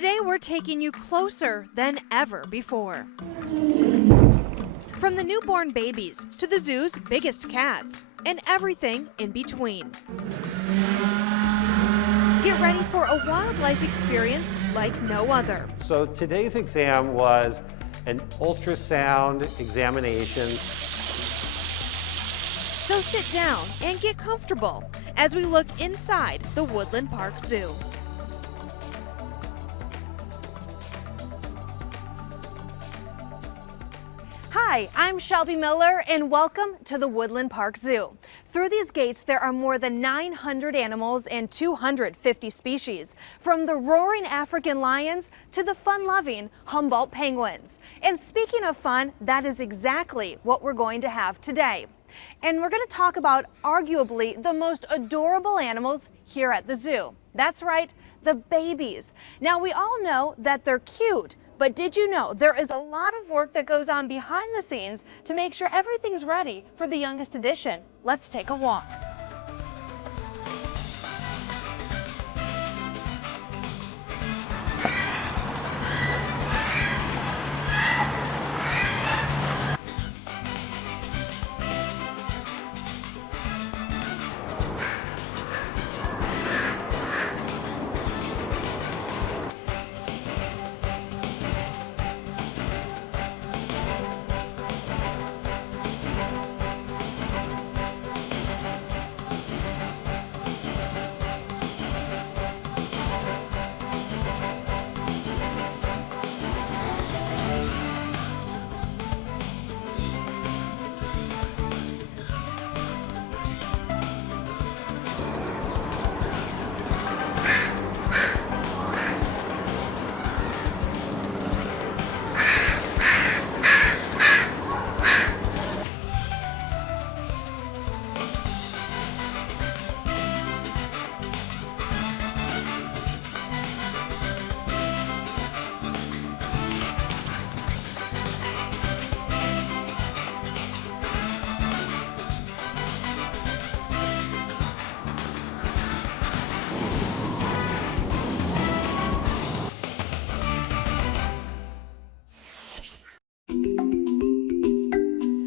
Today we're taking you closer than ever before. From the newborn babies to the zoo's biggest cats and everything in between. Get ready for a wildlife experience like no other. So today's exam was an ultrasound examination. So sit down and get comfortable as we look inside the Woodland Park Zoo. Hi, I'm Shelby Miller and welcome to the Woodland Park Zoo. Through these gates, there are more than 900 animals and 250 species, from the roaring African lions to the fun-loving Humboldt penguins. And speaking of fun, that is exactly what we're going to have today. And we're going to talk about arguably the most adorable animals here at the zoo. That's right, the babies. Now, we all know that they're cute, but did you know there is a lot of work that goes on behind the scenes to make sure everything's ready for the youngest edition? Let's take a walk.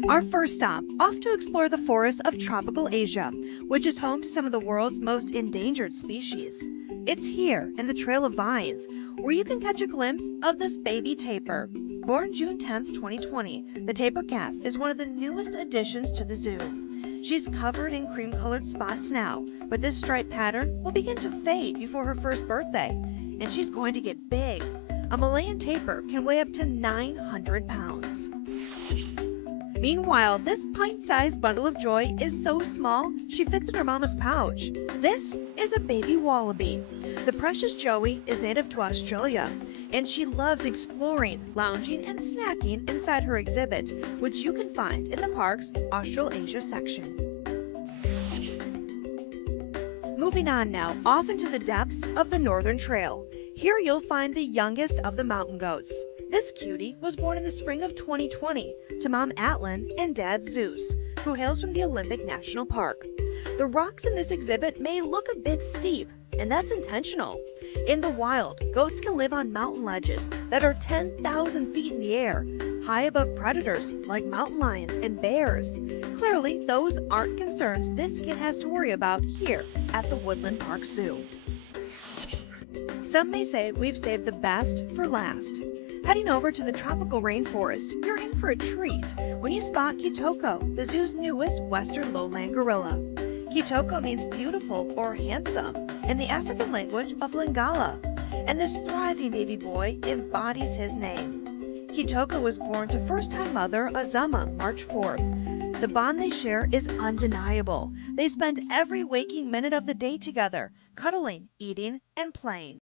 Our first stop, off to explore the forests of tropical Asia, which is home to some of the world's most endangered species. It's here, in the Trail of Vines, where you can catch a glimpse of this baby tapir. Born June 10th, 2020, the tapir cat is one of the newest additions to the zoo. She's covered in cream-colored spots now, but this stripe pattern will begin to fade before her first birthday, and she's going to get big. A Malayan tapir can weigh up to 900 pounds. Meanwhile, this pint-sized bundle of joy is so small, she fits in her mama's pouch. This is a baby wallaby. The precious Joey is native to Australia, and she loves exploring, lounging, and snacking inside her exhibit, which you can find in the park's Australasia section. Moving on now, off into the depths of the Northern Trail. Here you'll find the youngest of the mountain goats. This cutie was born in the spring of 2020 to Mom Atlin and Dad Zeus, who hails from the Olympic National Park. The rocks in this exhibit may look a bit steep, and that's intentional. In the wild, goats can live on mountain ledges that are 10,000 feet in the air, high above predators like mountain lions and bears. Clearly, those aren't concerns this kid has to worry about here at the Woodland Park Zoo. Some may say we've saved the best for last. Heading over to the tropical rainforest, you're in for a treat when you spot Kitoko, the zoo's newest western lowland gorilla. Kitoko means beautiful or handsome in the African language of Lingala, and this thriving baby boy embodies his name. Kitoko was born to first-time mother Azama March 4th. The bond they share is undeniable. They spend every waking minute of the day together, cuddling, eating, and playing.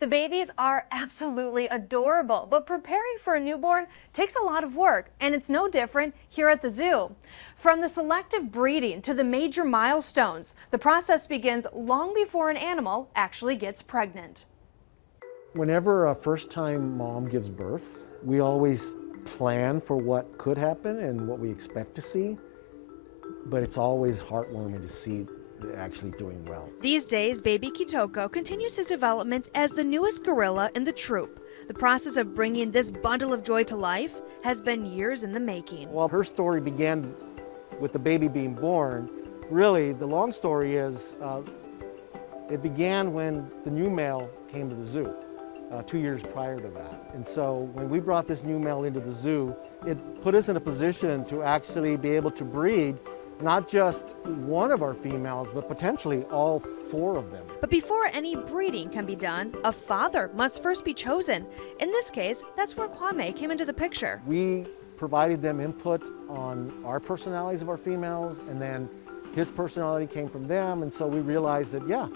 The babies are absolutely adorable, but preparing for a newborn takes a lot of work, and it's no different here at the zoo. From the selective breeding to the major milestones, the process begins long before an animal actually gets pregnant. Whenever a first-time mom gives birth, we always plan for what could happen and what we expect to see, but it's always heartwarming to see actually doing well. These days, baby Kitoko continues his development as the newest gorilla in the troop. The process of bringing this bundle of joy to life has been years in the making. Well, her story began with the baby being born. Really, the long story is it began when the new male came to the zoo 2 years prior to that. And so when we brought this new male into the zoo, it put us in a position to actually be able to breed not just one of our females, but potentially all 4 of them. But before any breeding can be done, a father must first be chosen. In this case, that's where Kwame came into the picture. We provided them input on our personalities of our females, and then his personality came from them, and so we realized that, yeah,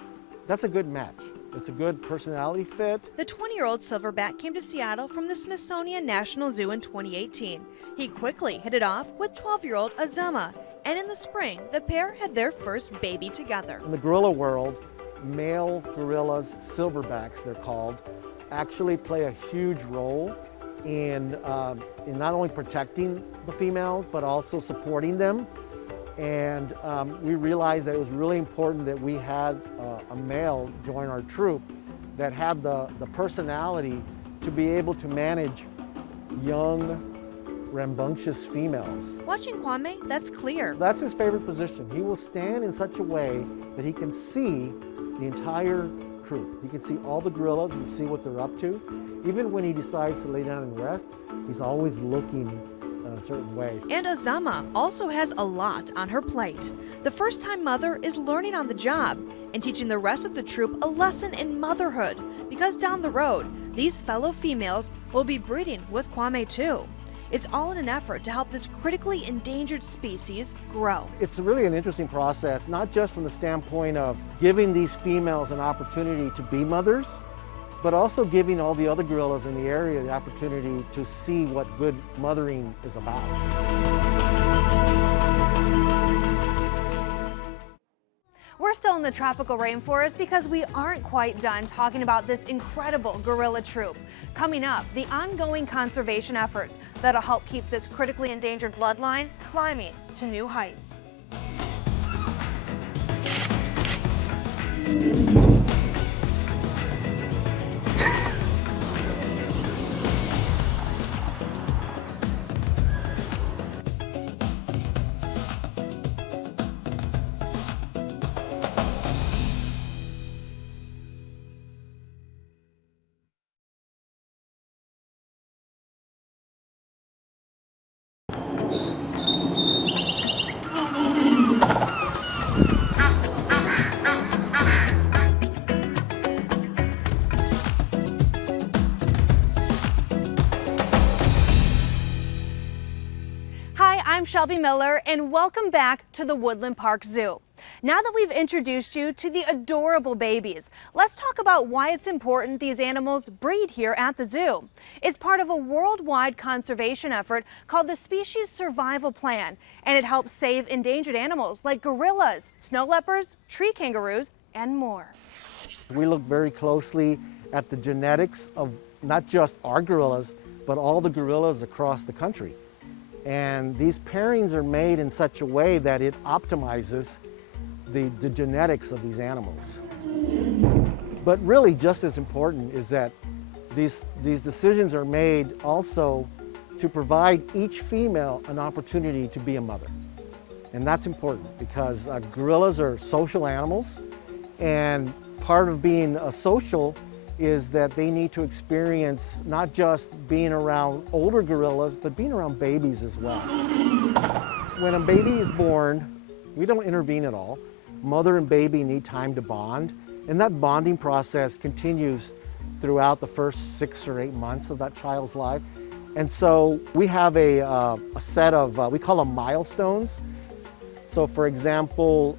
that's a good match. It's a good personality fit. The 20-year-old silverback came to Seattle from the Smithsonian National Zoo in 2018. He quickly hit it off with 12-year-old Azama, and in the spring, the pair had their first baby together. In the gorilla world, male gorillas, silverbacks they're called, actually play a huge role in not only protecting the females, but also supporting them. And we realized that it was really important that we had a male join our troop that had the personality to be able to manage young, rambunctious females. Watching Kwame, that's clear. That's his favorite position. He will stand in such a way that he can see the entire troop. He can see all the gorillas, he can see what they're up to. Even when he decides to lay down and rest, he's always looking certain ways. And Azama also has a lot on her plate. The first-time mother is learning on the job and teaching the rest of the troop a lesson in motherhood, because down the road, these fellow females will be breeding with Kwame too. It's all in an effort to help this critically endangered species grow. It's really an interesting process, not just from the standpoint of giving these females an opportunity to be mothers, but also giving all the other gorillas in the area the opportunity to see what good mothering is about. We're still in the tropical rainforest because we aren't quite done talking about this incredible gorilla troop. Coming up, the ongoing conservation efforts that'll help keep this critically endangered bloodline climbing to new heights. I'm Shelby Miller, and welcome back to the Woodland Park Zoo. Now that we've introduced you to the adorable babies, let's talk about why it's important these animals breed here at the zoo. It's part of a worldwide conservation effort called the Species Survival Plan, and it helps save endangered animals like gorillas, snow leopards, tree kangaroos, and more. We look very closely at the genetics of not just our gorillas, but all the gorillas across the country. And these pairings are made in such a way that it optimizes the genetics of these animals. But really just as important is that these decisions are made also to provide each female an opportunity to be a mother. And that's important because gorillas are social animals, and part of being a social is that they need to experience not just being around older gorillas, but being around babies as well. When a baby is born, we don't intervene at all. Mother and baby need time to bond, and that bonding process continues throughout the first 6 or 8 months of that child's life. And so we have a set of, we call them milestones. So for example,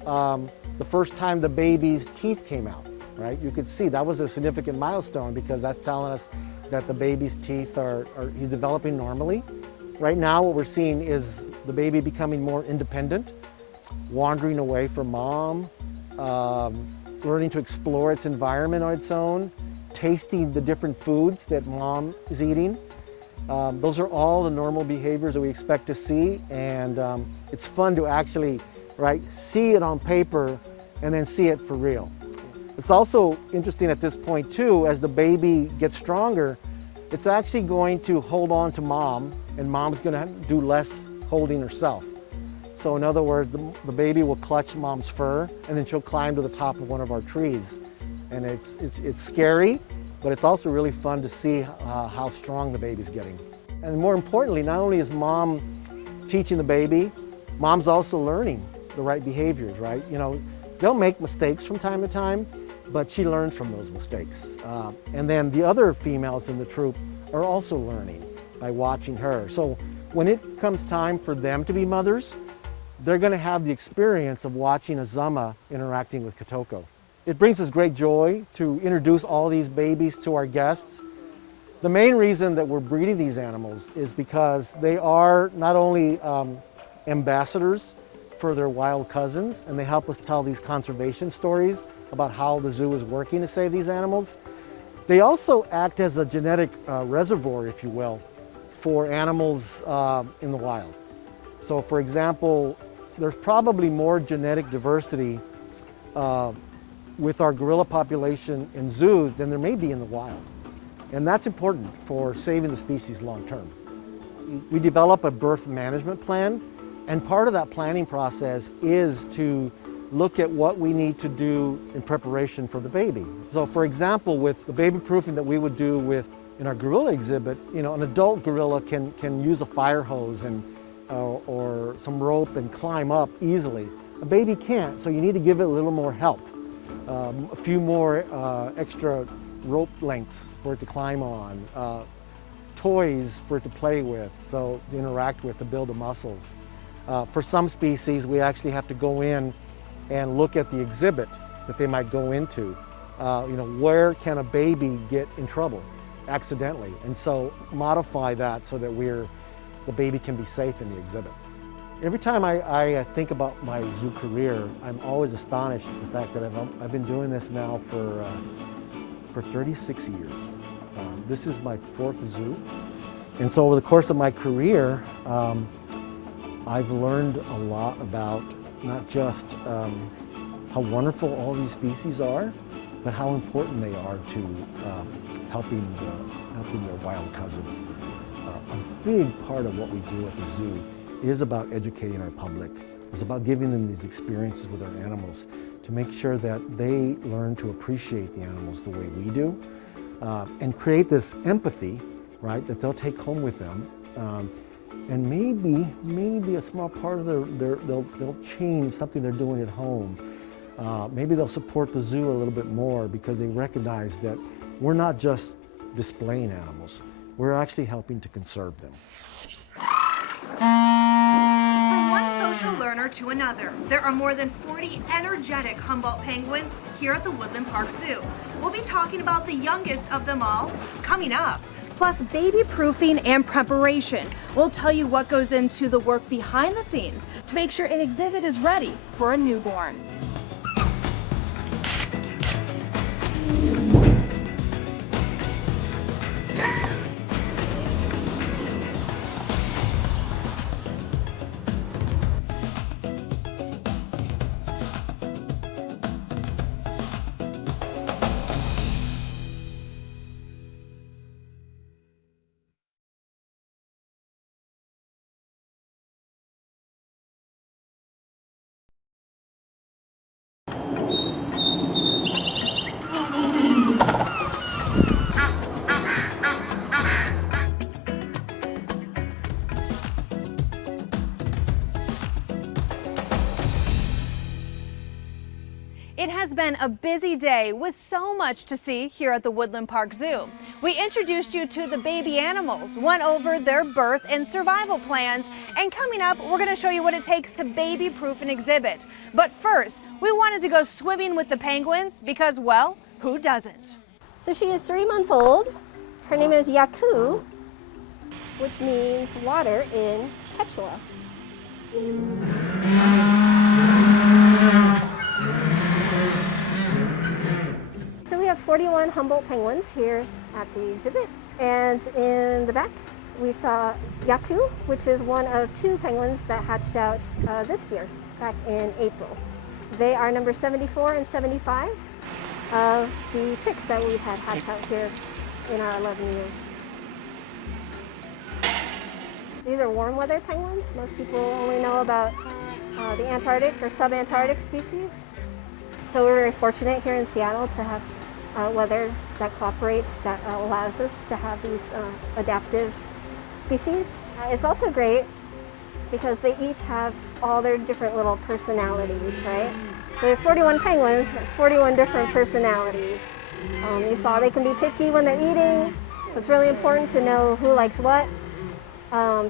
the first time the baby's teeth came out, right? You could see that was a significant milestone because that's telling us that the baby's teeth he's developing normally. Right now what we're seeing is the baby becoming more independent, wandering away from mom, learning to explore its environment on its own, tasting the different foods that mom is eating. Those are all the normal behaviors that we expect to see, and it's fun to actually see it on paper and then see it for real. It's also interesting at this point too, as the baby gets stronger, it's actually going to hold on to mom, and mom's going to do less holding herself. So in other words, the baby will clutch mom's fur, and then she'll climb to the top of one of our trees. And it's scary, but it's also really fun to see how strong the baby's getting. And more importantly, not only is mom teaching the baby, mom's also learning the right behaviors, right? You know, they'll make mistakes from time to time, but she learns from those mistakes. And then the other females in the troop are also learning by watching her. So when it comes time for them to be mothers, they're going to have the experience of watching Azama interacting with Kitoko. It brings us great joy to introduce all these babies to our guests. The main reason that we're breeding these animals is because they are not only ambassadors for their wild cousins, and they help us tell these conservation stories about how the zoo is working to save these animals. They also act as a genetic reservoir, if you will, for animals in the wild. So for example, there's probably more genetic diversity with our gorilla population in zoos than there may be in the wild. And that's important for saving the species long term. We develop a birth management plan, and part of that planning process is to look at what we need to do in preparation for the baby. So for example, with the baby proofing that we would do in our gorilla exhibit, you know, an adult gorilla can use a fire hose and or some rope and climb up easily. A baby can't, so you need to give it a little more help. A few more extra rope lengths for it to climb on, toys for it to play with, so to interact with to build the muscles. For some species, we actually have to go in and look at the exhibit that they might go into. You know, where can a baby get in trouble accidentally? And so modify that so that the baby can be safe in the exhibit. Every time I think about my zoo career, I'm always astonished at the fact that I've been doing this now for 36 years. This is my 4th zoo. And so over the course of my career, I've learned a lot about not just how wonderful all these species are, but how important they are to helping their wild cousins. A big part of what we do at the zoo is about educating our public. It's about giving them these experiences with our animals to make sure that they learn to appreciate the animals the way we do, and create this empathy, right, that they'll take home with them. And maybe a small part of they'll change something they're doing at home. Maybe they'll support the zoo a little bit more because they recognize that we're not just displaying animals, we're actually helping to conserve them. From one social learner to another, there are more than 40 energetic Humboldt penguins here at the Woodland Park Zoo. We'll be talking about the youngest of them all coming up. Plus baby proofing and preparation. We'll tell you what goes into the work behind the scenes to make sure an exhibit is ready for a newborn. It has been a busy day with so much to see here at the Woodland Park Zoo. We introduced you to the baby animals, went over their birth and survival plans, and coming up, we're going to show you what it takes to baby-proof an exhibit. But first, we wanted to go swimming with the penguins because, well, who doesn't? So she is 3 months old. Her name is Yaku, which means water in Quechua. So we have 41 Humboldt penguins here at the exhibit, and in the back we saw Yaku, which is one of 2 penguins that hatched out this year, back in April. They are number 74 and 75 of the chicks that we've had hatch out here in our 11 years. These are warm weather penguins. Most people only know about the Antarctic or subantarctic species. So we're very fortunate here in Seattle to have weather that cooperates, that allows us to have these adaptive species. It's also great because they each have all their different little personalities, right? So we have 41 penguins, 41 different personalities. You saw they can be picky when they're eating. It's really important to know who likes what.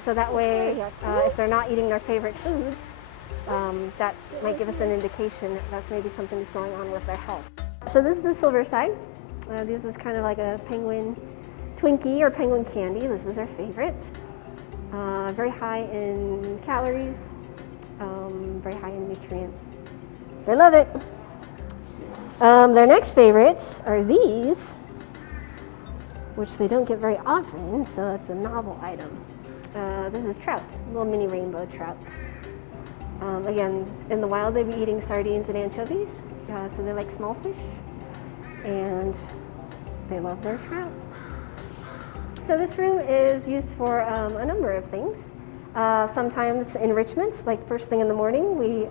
So that way, if they're not eating their favorite foods, that might give us an indication that that's maybe something's going on with their health. So this is the silver side. This is kind of like a penguin Twinkie or penguin candy. This is their favorite. Very high in calories, very high in nutrients. They love it. Their next favorites are these, which they don't get very often, so it's a novel item. This is trout, little mini rainbow trout. Again, in the wild they'd be eating sardines and anchovies, so they like small fish, and they love their trout. So this room is used for a number of things. Sometimes enrichments, like first thing in the morning, we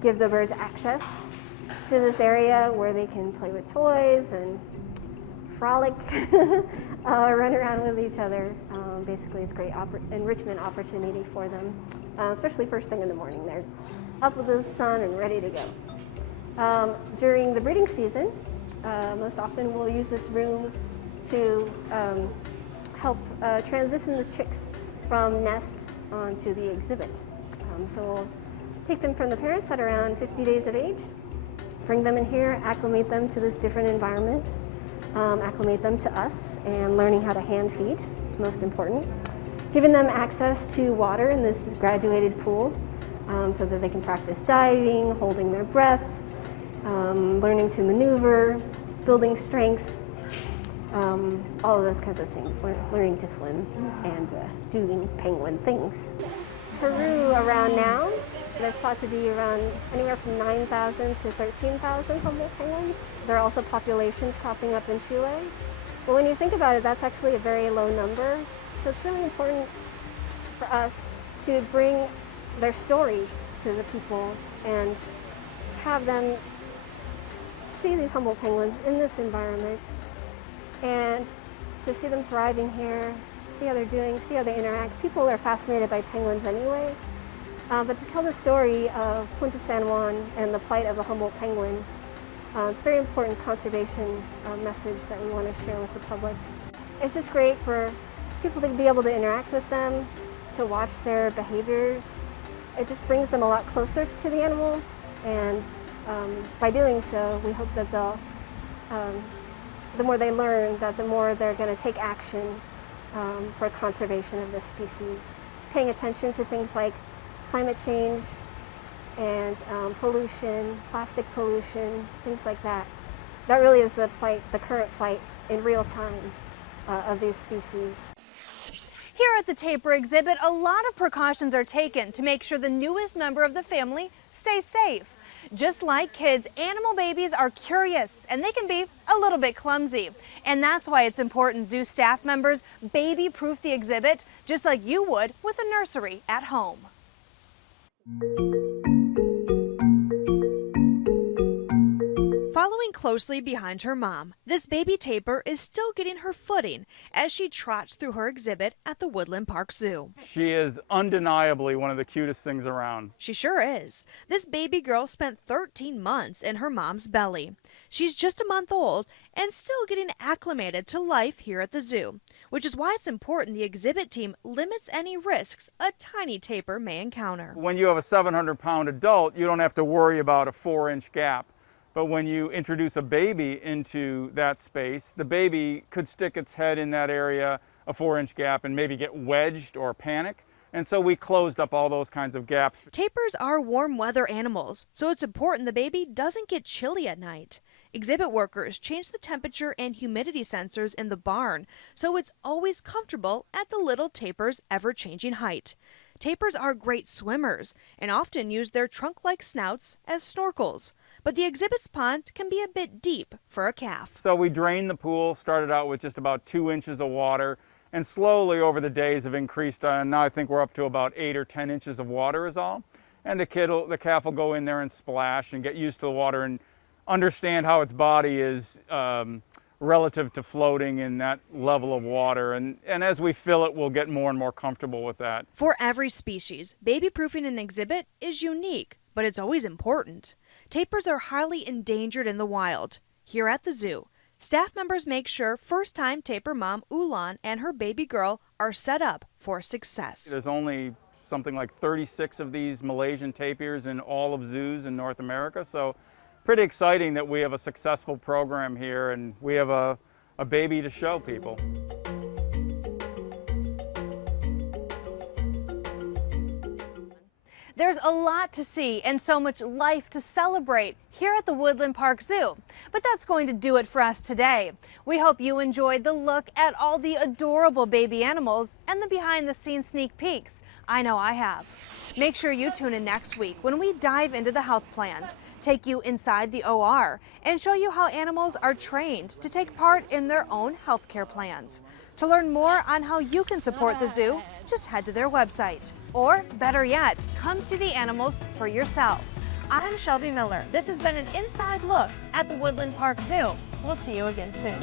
give the birds access to this area where they can play with toys and frolic, run around with each other. Basically, it's a great enrichment opportunity for them, especially first thing in the morning. They're up with the sun and ready to go. During the breeding season, most often we'll use this room to help transition the chicks from nest onto the exhibit. So we'll take them from the parents at around 50 days of age, bring them in here, acclimate them to this different environment, acclimate them to us, and learning how to hand feed. It's most important. Giving them access to water in this graduated pool so that they can practice diving, holding their breath, learning to maneuver, building strength, all of those kinds of things, learning to swim and doing penguin things. Peru around now, there's thought to be around anywhere from 9,000 to 13,000 Humboldt penguins. There are also populations cropping up in Chile. But when you think about it, that's actually a very low number. So it's really important for us to bring their story to the people and have them see these Humboldt penguins in this environment and to see them thriving here, see how they're doing, see how they interact. People are fascinated by penguins anyway. But to tell the story of Punta San Juan and the plight of the Humboldt penguin, it's a very important conservation message that we want to share with the public. It's just great for people to be able to interact with them, to watch their behaviors. It just brings them a lot closer to the animal, and by doing so, we hope that they'll, the more they learn, that the more they're going to take action for conservation of this species. Paying attention to things like climate change and pollution, plastic pollution, things like that. That really is the plight, the current plight in real time of these species. Here at the Tapir exhibit, a lot of precautions are taken to make sure the newest member of the family stays safe. Just like kids, animal babies are curious and they can be a little bit clumsy. And that's why it's important zoo staff members baby-proof the exhibit just like you would with a nursery at home. Following closely behind her mom, this baby tapir is still getting her footing as she trots through her exhibit at the Woodland Park Zoo. She is undeniably one of the cutest things around. She sure is. This baby girl spent 13 months in her mom's belly. She's just a month old and still getting acclimated to life here at the zoo, which is why it's important the exhibit team limits any risks a tiny tapir may encounter. When you have a 700-pound adult, you don't have to worry about a 4-inch gap. But when you introduce a baby into that space, the baby could stick its head in that area, a 4-inch gap, and maybe get wedged or panic. And so we closed up all those kinds of gaps. Tapirs are warm weather animals, so it's important the baby doesn't get chilly at night. Exhibit workers change the temperature and humidity sensors in the barn, so it's always comfortable at the little tapir's ever-changing height. Tapirs are great swimmers and often use their trunk-like snouts as snorkels. But the exhibit's pond can be a bit deep for a calf. So we drained the pool, started out with just about 2 inches of water, and slowly over the days have increased. Now I think we're up to about 8 or 10 inches of water is all. And the calf will go in there and splash and get used to the water and understand how its body is relative to floating in that level of water. And as we fill it, we'll get more and more comfortable with that. For every species, baby-proofing an exhibit is unique, but it's always important. Tapirs are highly endangered in the wild. Here at the zoo, staff members make sure first-time tapir mom Ulan and her baby girl are set up for success. There's only something like 36 of these Malaysian tapirs in all of zoos in North America, so pretty exciting that we have a successful program here and we have a baby to show people. There's a lot to see and so much life to celebrate here at the Woodland Park Zoo. But that's going to do it for us today. We hope you enjoyed the look at all the adorable baby animals and the behind-the-scenes sneak peeks. I know I have. Make sure you tune in next week when we dive into the health plans, take you inside the OR, and show you how animals are trained to take part in their own healthcare plans. To learn more on how you can support the zoo, just head to their website. Or, better yet, come see the animals for yourself. I'm Shelby Miller. This has been an inside look at the Woodland Park Zoo. We'll see you again soon.